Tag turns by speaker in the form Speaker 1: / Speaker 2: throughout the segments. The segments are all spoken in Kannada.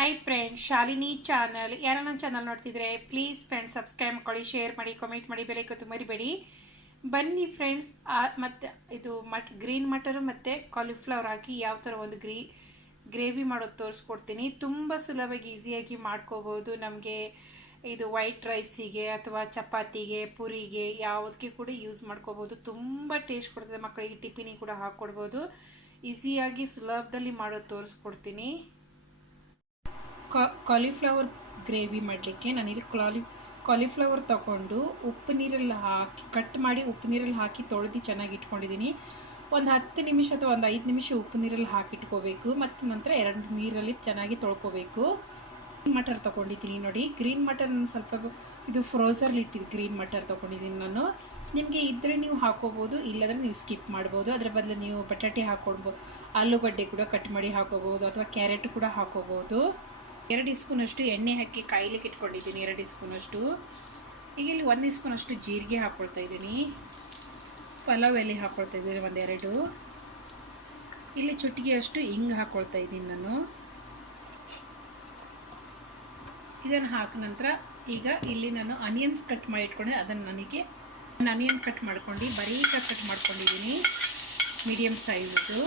Speaker 1: ಹಾಯ್ ಫ್ರೆಂಡ್ಸ್ ಶಾಲಿನಿ ಚಾನಲ್ ಯಾರು ನನ್ನ ಚಾನಲ್ ನೋಡ್ತಿದ್ರೆ ಪ್ಲೀಸ್ ಫ್ರೆಂಡ್ಸ್ ಸಬ್ಸ್ಕ್ರೈಬ್ ಮಾಡ್ಕೊಳ್ಳಿ ಶೇರ್ ಮಾಡಿ ಕಮೆಂಟ್ ಮಾಡಿ ಬೆಲೆ ಕೊತ್ತು ಮರಿಬೇಡಿ ಬನ್ನಿ ಫ್ರೆಂಡ್ಸ್ ಮತ್ತು ಇದು ಮಟ್ ಗ್ರೀನ್ ಮಟರ್ ಮತ್ತು ಕಾಲಿಫ್ಲವರ್ ಹಾಕಿ ಯಾವ ಥರ ಒಂದು ಗ್ರೀ ಗ್ರೇವಿ ಮಾಡೋದು ತೋರಿಸ್ಕೊಡ್ತೀನಿ. ತುಂಬ ಸುಲಭವಾಗಿ ಈಸಿಯಾಗಿ ಮಾಡ್ಕೋಬೋದು. ನಮಗೆ ಇದು ವೈಟ್ ರೈಸಿಗೆ ಅಥವಾ ಚಪಾತಿಗೆ, ಪುರಿಗೆ ಯಾವುದಕ್ಕೆ ಕೂಡ ಯೂಸ್ ಮಾಡ್ಕೋಬೋದು. ತುಂಬ ಟೇಸ್ಟ್ ಕೊಡ್ತದೆ. ಮಕ್ಕಳಿಗೆ ಟಿಫಿನಿಗೆ ಕೂಡ ಹಾಕ್ಕೊಡ್ಬೋದು ಈಸಿಯಾಗಿ ಸುಲಭದಲ್ಲಿ ಮಾಡೋದು ತೋರಿಸ್ಕೊಡ್ತೀನಿ. ಕಾಲಿಫ್ಲವರ್ ಗ್ರೇವಿ ಮಾಡಲಿಕ್ಕೆ ನಾನಿಲ್ಲಿ ಕಾಲಿ ಕಾಲಿಫ್ಲವರ್ ತಗೊಂಡು ಉಪ್ಪು ನೀರಲ್ಲಿ ಹಾಕಿ ಕಟ್ ಮಾಡಿ ಉಪ್ಪು ನೀರಲ್ಲಿ ಹಾಕಿ ತೊಳೆದು ಚೆನ್ನಾಗಿ ಇಟ್ಕೊಂಡಿದ್ದೀನಿ. ಒಂದು ಹತ್ತು ನಿಮಿಷ ಅಥವಾ ಒಂದು ಐದು ನಿಮಿಷ ಉಪ್ಪು ನೀರಲ್ಲಿ ಹಾಕಿಟ್ಕೋಬೇಕು ಮತ್ತು ನಂತರ ಎರಡು ನೀರಲ್ಲಿ ಚೆನ್ನಾಗಿ ತೊಳ್ಕೊಬೇಕು. ಗ್ರೀನ್ ಮಟರ್ ತೊಗೊಂಡಿದ್ದೀನಿ ನೋಡಿ. ಗ್ರೀನ್ ಮಟರ್ ಸ್ವಲ್ಪ ಇದು ಫ್ರೋಸರ್ಲಿ ಇಟ್ಟಿದ್ದು ಗ್ರೀನ್ ಮಟರ್ ತೊಗೊಂಡಿದ್ದೀನಿ ನಾನು. ನಿಮಗೆ ಇದ್ದರೆ ನೀವು ಹಾಕೋಬೋದು, ಇಲ್ಲದ್ರೆ ನೀವು ಸ್ಕಿಪ್ ಮಾಡ್ಬೋದು. ಅದರ ಬದಲು ನೀವು ಬಟಾಟೆ ಹಾಕೊಳ್ಬೋದು ಆಲೂಗಡ್ಡೆ ಕೂಡ ಕಟ್ ಮಾಡಿ ಹಾಕೋಬೋದು ಅಥವಾ ಕ್ಯಾರೆಟ್ ಕೂಡ ಹಾಕೋಬೋದು. ಎರಡು ಸ್ಪೂನಷ್ಟು ಎಣ್ಣೆ ಹಾಕಿ ಕಾಯ್ಲಿಕ್ಕೆ ಇಟ್ಕೊಂಡಿದ್ದೀನಿ, ಎರಡು ಸ್ಪೂನಷ್ಟು. ಈಗ ಇಲ್ಲಿ ಒಂದು ಸ್ಪೂನಷ್ಟು ಜೀರಿಗೆ ಹಾಕ್ಕೊಳ್ತಾ ಇದ್ದೀನಿ. ಪಲಾವ್ ಎಲೆ ಹಾಕ್ಕೊಳ್ತಾ ಇದ್ದೀನಿ ಒಂದೆರಡು. ಇಲ್ಲಿ ಚುಟ್ಟಿಗೆಯಷ್ಟು ಹಿಂಗೆ ಹಾಕ್ಕೊಳ್ತಾ ಇದ್ದೀನಿ ನಾನು. ಇದನ್ನು ಹಾಕಿದ ನಂತರ ಈಗ ಇಲ್ಲಿ ನಾನು ಅನಿಯನ್ಸ್ ಕಟ್ ಮಾಡಿ ಇಟ್ಕೊಂಡೆ, ಅದನ್ನು ನನಗೆ ಅನಿಯನ್ ಕಟ್ ಮಾಡ್ಕೊಂಡು ಬರೀಕಾಗಿ ಕಟ್ ಮಾಡ್ಕೊಂಡಿದ್ದೀನಿ. ಮೀಡಿಯಮ್ ಸೈಜ್ದು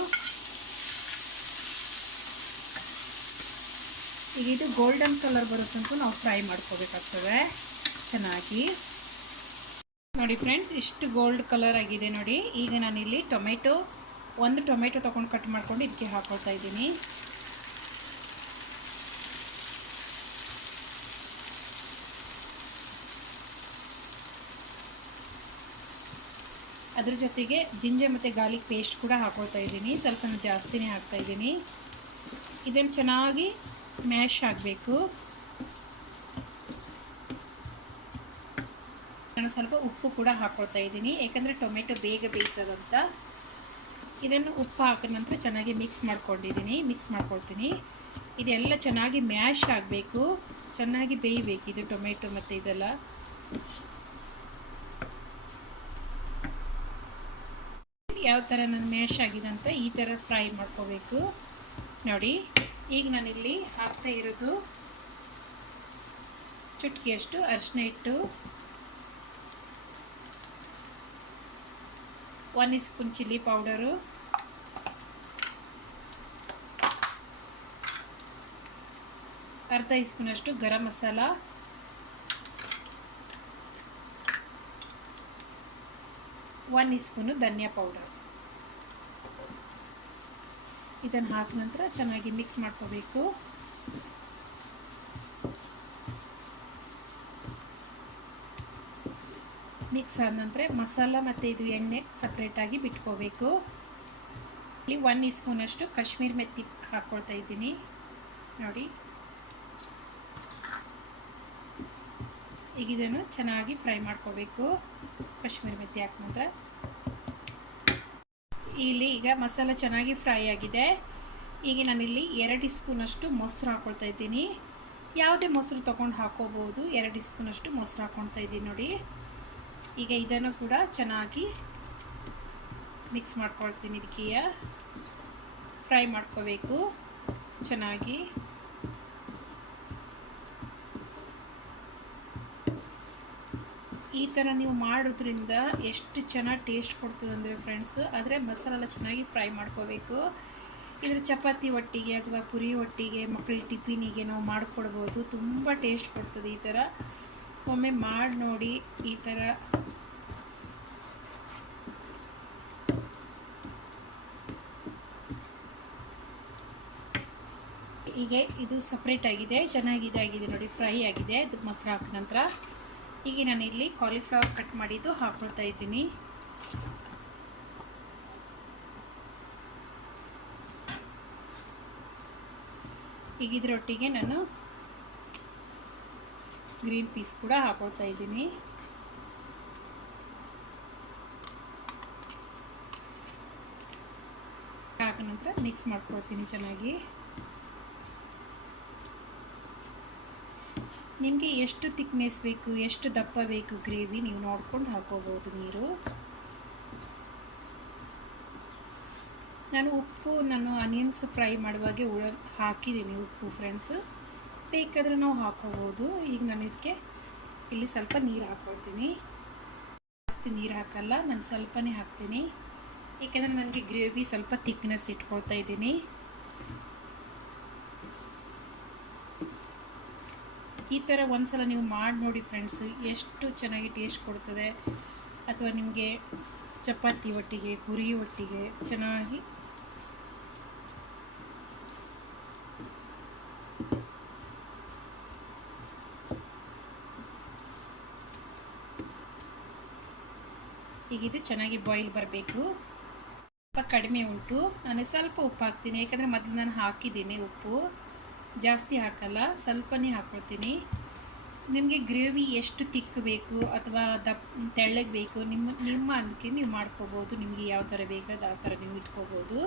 Speaker 1: ಈಗ ಇದು ಗೋಲ್ಡನ್ ಕಲರ್ ಬರುತ್ತಂತೂ ನಾವು ಫ್ರೈ ಮಾಡ್ಕೋಬೇಕಾಗ್ತದೆ. ಚೆನ್ನಾಗಿ. ನೋಡಿ ಫ್ರೆಂಡ್ಸ್ ಇಷ್ಟು ಗೋಲ್ಡ್ ಕಲರ್ ಆಗಿದೆ ನೋಡಿ. ಈಗ ನಾನಿಲ್ಲಿ ಟೊಮೆಟೊ ಒಂದು ಟೊಮೆಟೊ ತೊಗೊಂಡು ಕಟ್ ಮಾಡ್ಕೊಂಡು ಇದಕ್ಕೆ ಹಾಕೊಳ್ತಾ ಇದ್ದೀನಿ. ಅದ್ರ ಜೊತೆಗೆ ಜಿಂಜೆ ಮತ್ತು ಗಾರ್ಲಿಕ್ ಪೇಸ್ಟ್ ಕೂಡ ಹಾಕೊಳ್ತಾ ಇದ್ದೀನಿ. ಸ್ವಲ್ಪ ಜಾಸ್ತಿನೇ ಹಾಕ್ತಾ ಇದ್ದೀನಿ. ಇದನ್ನು ಚೆನ್ನಾಗಿ ಮ್ಯಾಶ್ ಆಗಬೇಕು. ನಾನು ಸ್ವಲ್ಪ ಉಪ್ಪು ಕೂಡ ಹಾಕ್ಕೊಳ್ತಾ ಇದ್ದೀನಿ. ಯಾಕಂದರೆ ಟೊಮೆಟೊ ಬೇಗ ಬೇಯ್ತದಂತ. ಇದನ್ನು ಉಪ್ಪು ಹಾಕಿದ ನಂತರ ಚೆನ್ನಾಗಿ ಮಿಕ್ಸ್ ಮಾಡ್ಕೊಂಡಿದ್ದೀನಿ. ಮಿಕ್ಸ್ ಮಾಡ್ಕೊಳ್ತೀನಿ. ಇದೆಲ್ಲ ಚೆನ್ನಾಗಿ ಮ್ಯಾಶ್ ಆಗಬೇಕು. ಚೆನ್ನಾಗಿ ಬೇಯಬೇಕು ಇದು ಟೊಮೆಟೊ ಮತ್ತು ಇದೆಲ್ಲ. ಯಾವ ಥರ ನಾನು ಮ್ಯಾಶ್ ಆಗಿದೆ ಅಂತ ಈ ಥರ ಫ್ರೈ ಮಾಡ್ಕೋಬೇಕು. ನೋಡಿ. ಈಗ ನಾನಿಲ್ಲಿ ಹಾಕ್ತಾ ಇರೋದು ಚುಟ್ಕಿಯಷ್ಟು ಅರಿಶಿನ ಇಟ್ಟು ಒನ್ ಸ್ಪೂನ್ ಚಿಲ್ಲಿ ಪೌಡರು ಅರ್ಧ ಸ್ಪೂನಷ್ಟು ಗರಂ ಮಸಾಲ ಒನ್ ಸ್ಪೂನು ಧನಿಯಾ ಪೌಡರ್ ಇದನ್ನು ಹಾಕಿದ ನಂತರ ಚೆನ್ನಾಗಿ ಮಿಕ್ಸ್ ಮಾಡ್ಕೋಬೇಕು. ಮಿಕ್ಸ್ ಆದ ನಂತರ ಮಸಾಲ ಮತ್ತು ಇದು ಎಣ್ಣೆ ಸಪ್ರೇಟಾಗಿ ಬಿಟ್ಕೋಬೇಕು. ಇಲ್ಲಿ ಒನ್ ಸ್ಪೂನಷ್ಟು ಕಾಶ್ಮೀರ್ ಮೆತ್ತಿ ಹಾಕ್ಕೊಳ್ತಾ ಇದ್ದೀನಿ. ನೋಡಿ. ಈಗ ಇದನ್ನು ಚೆನ್ನಾಗಿ ಫ್ರೈ ಮಾಡ್ಕೋಬೇಕು. ಕಾಶ್ಮೀರ್ ಮೆತ್ತಿ ಹಾಕಿದ ನಂತರ. ಇಲ್ಲಿ ಈಗ ಮಸಾಲ ಚೆನ್ನಾಗಿ ಫ್ರೈ ಆಗಿದೆ. ಈಗ ನಾನಿಲ್ಲಿ ಎರಡು ಸ್ಪೂನಷ್ಟು ಮೊಸರು ಹಾಕ್ಕೊಳ್ತಾ ಇದ್ದೀನಿ. ಯಾವುದೇ ಮೊಸರು ತೊಗೊಂಡು ಹಾಕೋಬೋದು ಎರಡು ಸ್ಪೂನಷ್ಟು ಮೊಸರು ಹಾಕ್ಕೊಳ್ತಾ ಇದ್ದೀನಿ ನೋಡಿ. ಈಗ ಇದನ್ನು ಕೂಡ ಚೆನ್ನಾಗಿ ಮಿಕ್ಸ್ ಮಾಡ್ಕೊಳ್ತೀನಿ ಇದಕ್ಕೆ ಫ್ರೈ ಮಾಡ್ಕೋಬೇಕು. ಚೆನ್ನಾಗಿ. ಈ ಥರ ನೀವು ಮಾಡೋದ್ರಿಂದ ಎಷ್ಟು ಚೆನ್ನಾಗಿ ಟೇಸ್ಟ್ ಕೊಡ್ತದಂದರೆ ಫ್ರೆಂಡ್ಸು ಆದರೆ ಮಸಾಲೆಲ್ಲ ಚೆನ್ನಾಗಿ ಫ್ರೈ ಮಾಡ್ಕೋಬೇಕು. ಇದ್ರ ಚಪಾತಿ ಒಟ್ಟಿಗೆ ಅಥವಾ ಪುರಿ ಒಟ್ಟಿಗೆ ಮಕ್ಕಳಿಗೆ ಟಿಫಿನಿಗೆ ನಾವು ಮಾಡಿಕೊಡ್ಬೋದು. ತುಂಬ ಟೇಸ್ಟ್ ಕೊಡ್ತದೆ ಈ ಥರ ಒಮ್ಮೆ ಮಾಡಿ ನೋಡಿ ಈ ಥರ ಹೀಗೆ ಇದು ಸಪ್ರೇಟ್ ಆಗಿದೆ ಚೆನ್ನಾಗಿ ಇದಾಗಿದೆ ನೋಡಿ ಫ್ರೈ ಆಗಿದೆ ಮೊಸರು ಹಾಕಿದ ನಂತರ. ಈಗ ನಾನು ಇಲ್ಲಿ ಕಾಲಿಫ್ಲವರ್ ಕಟ್ ಮಾಡಿದ್ದು ಹಾಕ್ಕೊಳ್ತಾ ಇದ್ದೀನಿ. ಈಗ ಇದರೊಟ್ಟಿಗೆ ನಾನು ಗ್ರೀನ್ ಪೀಸ್ ಕೂಡ ಹಾಕೊಳ್ತಾ ಇದ್ದೀನಿ. ಹಾಕಿದ ನಂತರ ಮಿಕ್ಸ್ ಮಾಡ್ಕೊಳ್ತೀನಿ ಚೆನ್ನಾಗಿ. ನಿಮಗೆ ಎಷ್ಟು ತಿಕ್ನೆಸ್ ಬೇಕು, ಎಷ್ಟು ದಪ್ಪ ಬೇಕು ಗ್ರೇವಿ ನೀವು ನೋಡ್ಕೊಂಡು ಹಾಕೋಬೋದು ನೀರು. ನಾನು ಉಪ್ಪು, ನಾನು ಆನಿಯನ್ಸ್ ಫ್ರೈ ಮಾಡುವಾಗೆ ಉಳ, ಹಾಕಿದ್ದೀನಿ ಉಪ್ಪು ಫ್ರೆಂಡ್ಸು ಬೇಕಾದರೆ ನಾವು ಹಾಕೋಬೋದು. ಈಗ ನಾನು ಇದಕ್ಕೆ ಇಲ್ಲಿ ಸ್ವಲ್ಪ ನೀರು ಹಾಕ್ಕೊಳ್ತೀನಿ ಜಾಸ್ತಿ ನೀರು ಹಾಕಲ್ಲ, ನಾನು ಸ್ವಲ್ಪನೇ ಹಾಕ್ತೀನಿ. ಏಕೆಂದರೆ ನನಗೆ ಗ್ರೇವಿ ಸ್ವಲ್ಪ ತಿಕ್ನೆಸ್ ಇಟ್ಕೊಳ್ತಾ ಇದ್ದೀನಿ. ಈ ಥರ ಒಂದ್ಸಲ ನೀವು ಮಾಡಿ ನೋಡಿ ಫ್ರೆಂಡ್ಸ್ ಎಷ್ಟು ಚೆನ್ನಾಗಿ ಟೇಸ್ಟ್ ಕೊಡ್ತದೆ. ಅಥವಾ ನಿಮಗೆ ಚಪಾತಿ ಒಟ್ಟಿಗೆ, ಪುರಿ ಒಟ್ಟಿಗೆ ಚೆನ್ನಾಗಿ ಈಗ ಇದು ಚೆನ್ನಾಗಿ ಬಾಯ್ಲ್ ಬರಬೇಕು. ಸ್ವಲ್ಪ ಕಡಿಮೆ ಉಂಟು. ನಾನು ಸ್ವಲ್ಪ ಉಪ್ಪು ಹಾಕ್ತೀನಿ. ಯಾಕಂದರೆ ಮೊದಲು ನಾನು ಹಾಕಿದ್ದೀನಿ ಉಪ್ಪು. ಜಾಸ್ತಿ ಹಾಕಲ್ಲ, ಸ್ವಲ್ಪನೇ ಹಾಕ್ಕೊಳ್ತೀನಿ ನಿಮಗೆ ಗ್ರೇವಿ ಎಷ್ಟು ತಿಕ್ ಬೇಕು ಅಥವಾ ದಪ್ಪ, ತೆಳ್ಳಗೆ ಬೇಕು, ನಿಮ್ಮ ನಿಮ್ಮ ಅಂದಕ್ಕೆ ನೀವು ಮಾಡ್ಕೋಬೋದು. ನಿಮಗೆ ಯಾವ ಥರ ಬೇಕಾದ ಆ ಥರ ನೀವು ಇಟ್ಕೋಬೋದು.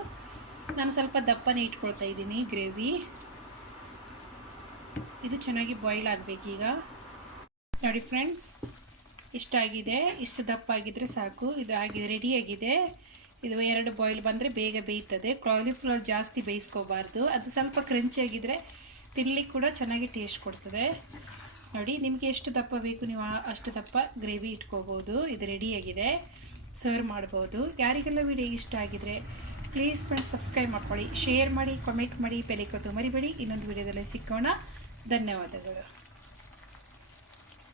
Speaker 1: ನಾನು ಸ್ವಲ್ಪ ದಪ್ಪನೇ ಇಟ್ಕೊಳ್ತಾ ಇದ್ದೀನಿ ಗ್ರೇವಿ. ಇದು ಚೆನ್ನಾಗಿ ಬಾಯ್ಲ್ ಆಗಬೇಕೀಗ ನೋಡಿ ಫ್ರೆಂಡ್ಸ್, ಇಷ್ಟಾಗಿದೆ. ಇಷ್ಟು ದಪ್ಪ ಆಗಿದ್ರೆ ಸಾಕು. ಇದು ಆಗಿದೆ. ರೆಡಿಯಾಗಿದೆ ಇದು ಎರಡು ಬಾಯ್ಲ್ ಬಂದರೆ ಬೇಗ ಬೇಯ್ತದೆ. ಕಾಲಿಫ್ಲವರ್ ಜಾಸ್ತಿ ಬೇಯಿಸ್ಕೋಬಾರ್ದು. ಅದು ಸ್ವಲ್ಪ ಕ್ರಂಚಿ ತಿನ್ನಲಿಕ್ಕೆ ಕೂಡ ಚೆನ್ನಾಗಿ ಟೇಸ್ಟ್ ಕೊಡ್ತದೆ. ನೋಡಿ, ನಿಮಗೆ ಎಷ್ಟು ದಪ್ಪ ಬೇಕು ನೀವು ಅಷ್ಟು ದಪ್ಪ ಗ್ರೇವಿ ಇಟ್ಕೋಬೋದು. ಇದು ರೆಡಿಯಾಗಿದೆ ಸರ್ವ್ ಮಾಡ್ಬೋದು. ಯಾರಿಗೆಲ್ಲ ವಿಡಿಯೋ ಇಷ್ಟ ಆಗಿದರೆ ಪ್ಲೀಸ್ ಫ್ರೆಂಡ್ಸ್ ಸಬ್ಸ್ಕ್ರೈಬ್ ಮಾಡ್ಕೊಳ್ಳಿ. ಶೇರ್ ಮಾಡಿ ಕಾಮೆಂಟ್ ಮಾಡಿ, ಬೆಲೆ ಮರಿಬೇಡಿ ಇನ್ನೊಂದು ವಿಡಿಯೋದಲ್ಲಿ ಸಿಕ್ಕೋಣ. ಧನ್ಯವಾದಗಳು.